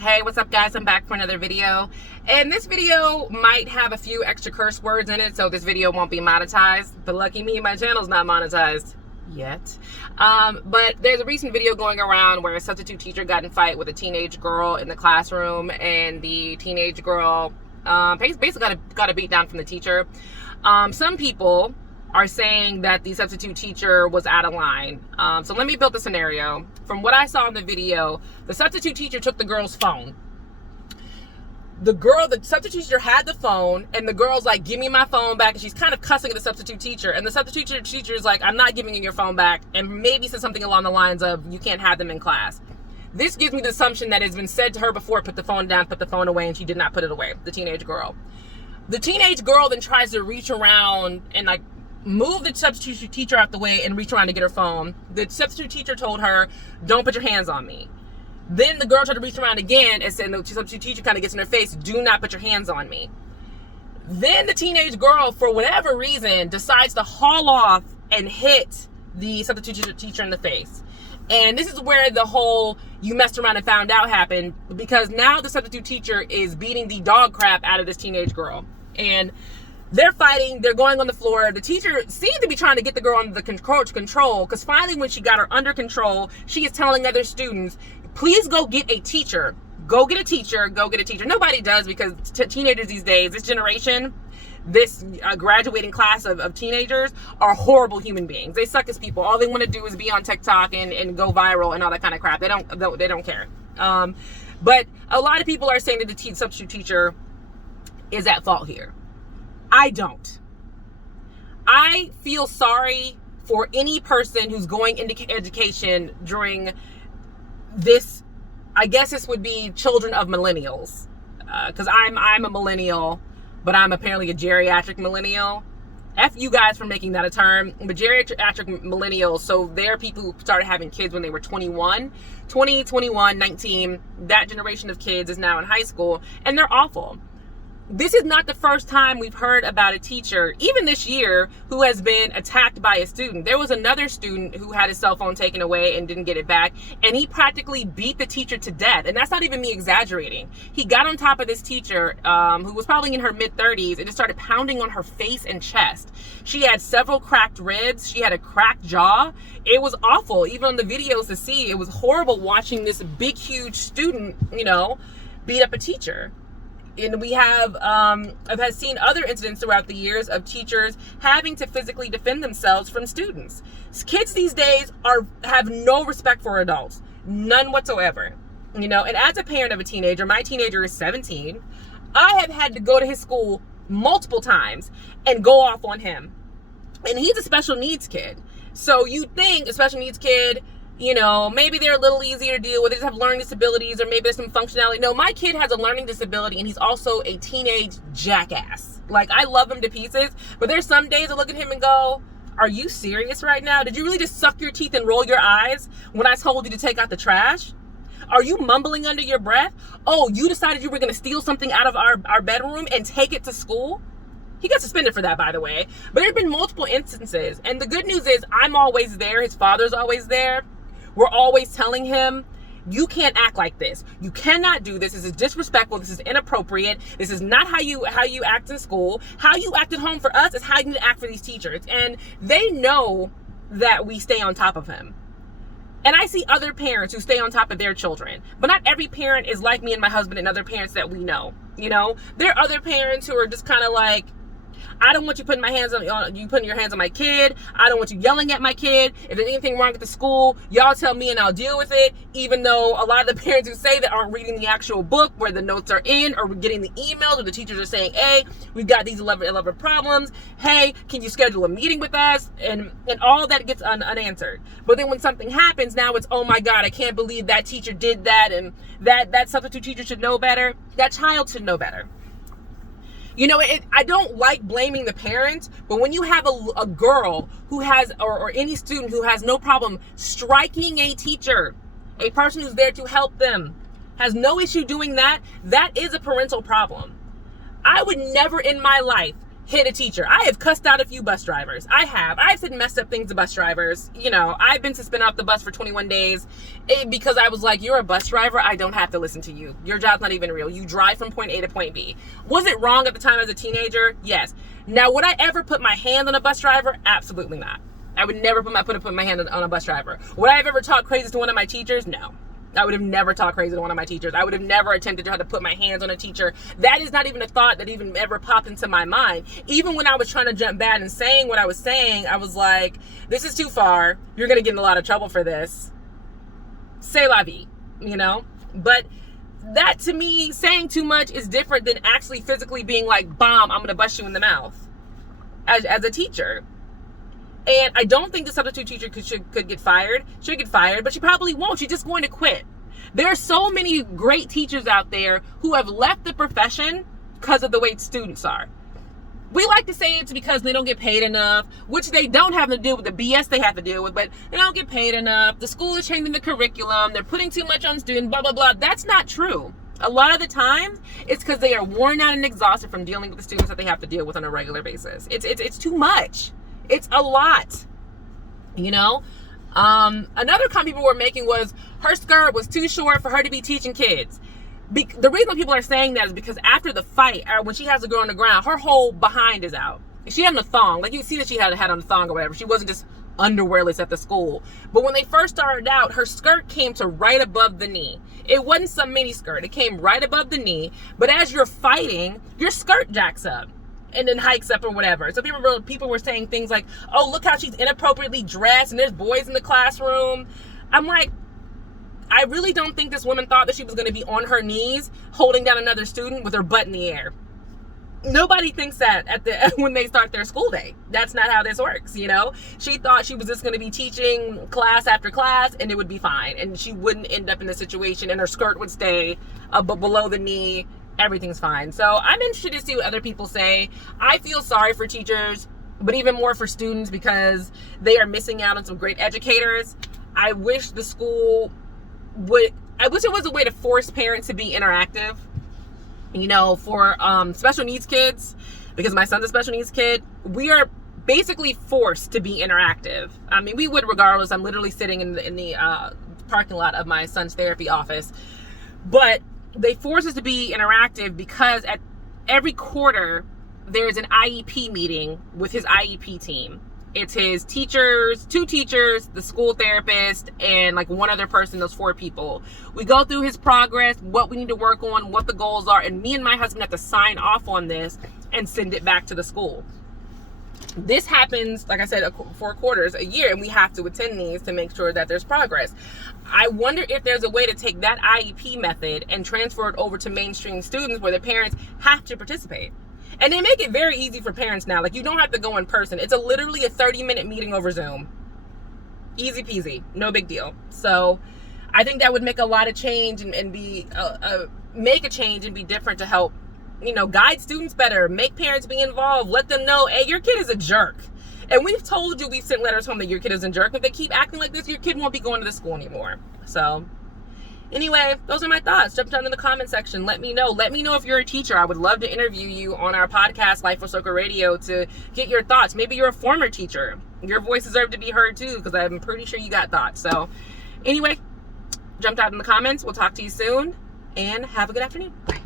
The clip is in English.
Hey, what's up guys? I'm back for another video, and this video might have a few extra curse words in it, so this video won't be monetized, but lucky me, my channel's not monetized yet. But there's a recent video going around where a substitute teacher got in a fight with a teenage girl in the classroom, and the teenage girl basically got a beat down from the teacher. Some people are saying that the substitute teacher was out of line. So let me build the scenario. From what I saw in the video, the substitute teacher took the girl's phone. The substitute teacher had the phone, and the girl's like, give me my phone back, and she's kind of cussing at the substitute teacher, and the substitute teacher is like, I'm not giving you your phone back, and maybe said something along the lines of, you can't have them in class. This gives me the assumption that it's been said to her before, put the phone down, put the phone away, and she did not put it away, the teenage girl. The teenage girl then tries to reach around and like move the substitute teacher out the way and reach around to get her phone. The substitute teacher told her, don't put your hands on me. Then the girl tried to reach around again and said, the substitute teacher kind of gets in her face, do not put your hands on me. Then the teenage girl, for whatever reason, decides to haul off and hit the substitute teacher in the face. And this is where the whole you messed around and found out happened, because now the substitute teacher is beating the dog crap out of this teenage girl. And they're fighting, they're going on the floor. The teacher seemed to be trying to get the girl under the control, because finally when she got her under control, she is telling other students, please go get a teacher. Go get a teacher, go get a teacher. Nobody does, because teenagers these days, this generation, this graduating class of teenagers are horrible human beings. They suck as people. All they want to do is be on TikTok and go viral and all that kind of crap. They don't care. But a lot of people are saying that the substitute teacher is at fault here. I don't. I feel sorry for any person who's going into education during this. I guess this would be children of millennials, because I'm a millennial, but I'm apparently a geriatric millennial. F you guys for making that a term, but geriatric millennials, so they're people who started having kids when they were 21, 21, 19. That generation of kids is now in high school, and they're awful. This is not the first time we've heard about a teacher, even this year, who has been attacked by a student. There was another student who had his cell phone taken away and didn't get it back, and he practically beat the teacher to death. And that's not even me exaggerating. He got on top of this teacher, who was probably in her mid-30s, and just started pounding on her face and chest. She had several cracked ribs. She had a cracked jaw. It was awful. Even on the videos to see, it was horrible watching this big, huge student, beat up a teacher. And we have, I've seen other incidents throughout the years of teachers having to physically defend themselves from students. Kids these days have no respect for adults, none whatsoever. And as a parent of a teenager, my teenager is 17. I have had to go to his school multiple times and go off on him. And he's a special needs kid. So you think a special needs kid, maybe they're a little easier to deal with. They just have learning disabilities, or maybe there's some functionality. No, my kid has a learning disability, and he's also a teenage jackass. Like, I love him to pieces, but there's some days I look at him and go, are you serious right now? Did you really just suck your teeth and roll your eyes when I told you to take out the trash? Are you mumbling under your breath? Oh, you decided you were going to steal something out of our bedroom and take it to school? He got suspended for that, by the way. But there have been multiple instances. And the good news is I'm always there. His father's always there. We're always telling him, you can't act like this. You cannot do this. This is disrespectful. This is inappropriate. This is not how you act in school. How you act at home for us is how you need to act for these teachers. And they know that we stay on top of him. And I see other parents who stay on top of their children. But not every parent is like me and my husband and other parents that we know. There are other parents who are just kind of like, I don't want you putting your hands on my kid. I don't want you yelling at my kid. If there's anything wrong at the school, y'all tell me and I'll deal with it. Even though a lot of the parents who say that aren't reading the actual book where the notes are in, or we're getting the emails where the teachers are saying, hey, we've got these 11 problems. Hey, can you schedule a meeting with us? And all that gets unanswered. But then when something happens, now it's, oh my God, I can't believe that teacher did that, and that substitute teacher should know better. That child should know better. I don't like blaming the parents, but when you have a girl who has, or any student who has no problem striking a teacher, a person who's there to help them, has no issue doing that, that is a parental problem. I would never in my life hit a teacher. I have cussed out a few bus drivers. I've said messed up things to bus drivers. You know, I've been suspended off the bus for 21 days because I was like, you're a bus driver. I don't have to listen to you. Your job's not even real. You drive from point A to point B. Was it wrong at the time as a teenager? Yes. Now, would I ever put my hand on a bus driver? Absolutely not. I would never put my hand on a bus driver. Would I have ever talked crazy to one of my teachers? No. I would have never talked crazy to one of my teachers. I would have never attempted to try to put my hands on a teacher. That is not even a thought that even ever popped into my mind. Even when I was trying to jump back and saying what I was saying, I was like, this is too far. You're going to get in a lot of trouble for this. C'est la vie, you know? But that, to me, saying too much is different than actually physically being like, bomb, I'm going to bust you in the mouth as a teacher. And I don't think the substitute teacher could get fired. Should get fired, but she probably won't. She's just going to quit. There are so many great teachers out there who have left the profession because of the way students are. We like to say it's because they don't get paid enough, which they don't have to deal with the BS they have to deal with, but they don't get paid enough. The school is changing the curriculum. They're putting too much on students, blah, blah, blah. That's not true. A lot of the time, it's because they are worn out and exhausted from dealing with the students that they have to deal with on a regular basis. It's too much. It's a lot, you know? Another comment people were making was her skirt was too short for her to be teaching kids. The reason people are saying that is because after the fight, when she has to go on the ground, her whole behind is out. She had on a thong. Like, you see that she had on a thong or whatever. She wasn't just underwearless at the school. But when they first started out, her skirt came to right above the knee. It wasn't some mini skirt. It came right above the knee. But as you're fighting, your skirt jacks up and then hikes up or whatever. So people were saying things like, oh, look how she's inappropriately dressed and there's boys in the classroom. I'm like, I really don't think this woman thought that she was going to be on her knees holding down another student with her butt in the air. Nobody thinks that when they start their school day. That's not how this works, you know? She thought she was just going to be teaching class after class and it would be fine. And she wouldn't end up in a situation and her skirt would stay below the knee. Everything's fine. So I'm interested to see what other people say. I feel sorry for teachers, but even more for students because they are missing out on some great educators. I wish the school I wish it was a way to force parents to be interactive, you know, for special needs kids, because my son's a special needs kid. We are basically forced to be interactive. I mean, we would regardless. I'm literally sitting in the parking lot of my son's therapy office, but they force us to be interactive because at every quarter there's an IEP meeting with his IEP team. It's his teachers, 2 teachers, the school therapist, and like one other person, those 4 people. We go through his progress, what we need to work on, what the goals are, and me and my husband have to sign off on this and send it back to the school. This happens, like I said, 4 quarters a year, and we have to attend these to make sure that there's progress. I wonder if there's a way to take that IEP method and transfer it over to mainstream students where the parents have to participate. And they make it very easy for parents now. Like, you don't have to go in person. It's literally a 30-minute meeting over Zoom. Easy peasy. No big deal. So I think that would make a lot of change and be make a change and be different to help, you know, guide students better, make parents be involved, let them know, hey, your kid is a jerk. And we've told you, we've sent letters home that your kid is a jerk. If they keep acting like this, your kid won't be going to the school anymore. So anyway, those are my thoughts. Jump down in the comment section. Let me know. Let me know if you're a teacher. I would love to interview you on our podcast, Life with Soca Radio, to get your thoughts. Maybe you're a former teacher. Your voice deserves to be heard too, because I'm pretty sure you got thoughts. So anyway, jump out in the comments. We'll talk to you soon, and have a good afternoon. Bye.